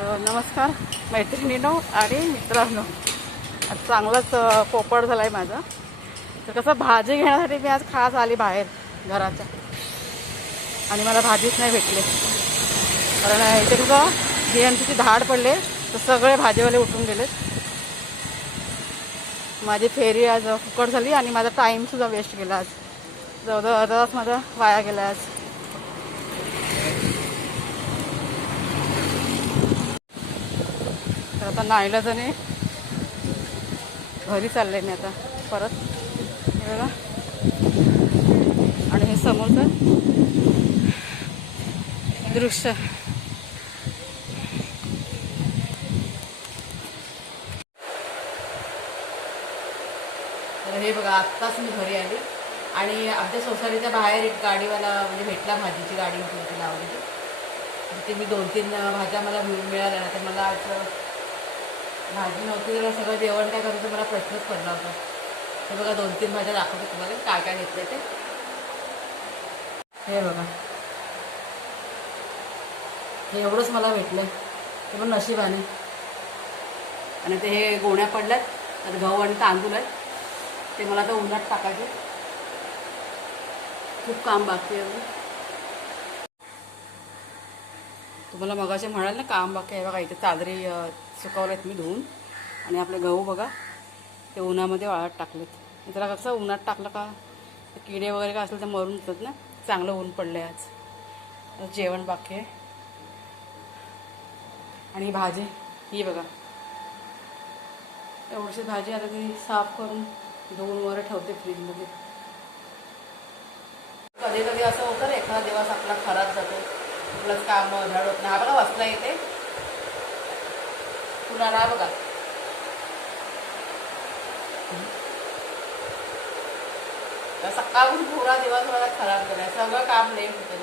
नमस्कार मैत्रिणींनो आणि मित्रांनो. आज चांगलाच पोपट झाला आहे माझा. तर कसं भाजी घेण्यासाठी मी आज खास आली बाहेर घराच्या, आणि मला भाजीच नाही भेटले. कारण इथे कसं GMTची धाड पडले तर सगळे भाजीवाले उठून गेलेत. माझी फेरी आज फुकट झाली आणि माझा टाईमसुद्धा वेस्ट गेला. आज जवळजवळ अर्धा तास माझा वाया गेला आज. तर आता नाईलाजाने घरी चालले मी आता परत. हे बघा, आणि हे समोरचं दृश्य. तर हे बघा, आत्ताच मी घरी आली आणि आमच्या सोसायटीच्या बाहेर एक गाडीवाला म्हणजे भेटला, भाजीची गाडी होती ती लावलेली. तिथे मी 2-3 भाज्या मला मिळाल्या ना. तर मला आज भाजी नव्हती तर सगळं जेवण काय करायचं मला प्रश्नच पडला होता. हे बघा, 2-3 भाज्या दाखवते तुम्हाला काय काय घेतले ते. हे बघा, हे एवढंच मला भेटलं, ते पण नशिबाने. आणि ते हे गोण्या पडल्यात, तर गहू आणि तांदूळ आहेत, ते मला आता उन्हात टाकायचे. खूप काम बाकी आहे. तुम्हाला मगाशी म्हणाल ना काम बाकी आहे. बघा, इथे चादरी सुकवल्यात मी धुवून, आणि आपले गहू बघा ते उन्हामध्ये वाळत टाकलेत. त्याला कसं उन्हात टाकलं का किडे वगैरे काय असेल तर मरून जातात ना. चांगलं ऊन पडलं आहे आज. जेवण बाकी आहे. आणि ही भाजी ही बघा, एवढीशी भाजी आता ती साफ करून धुवून वगैरे ठेवते फ्रीजमध्ये. कधी कधी असं होतं ना, एखादा दिवस आपला खराब जातो, आपलंच काम धड होत नाही. हा बघा बसला येते पुन्हा राहा बघा. सकाळून पुरा दिवस मला खराब केला, सगळं काम लेट होतं.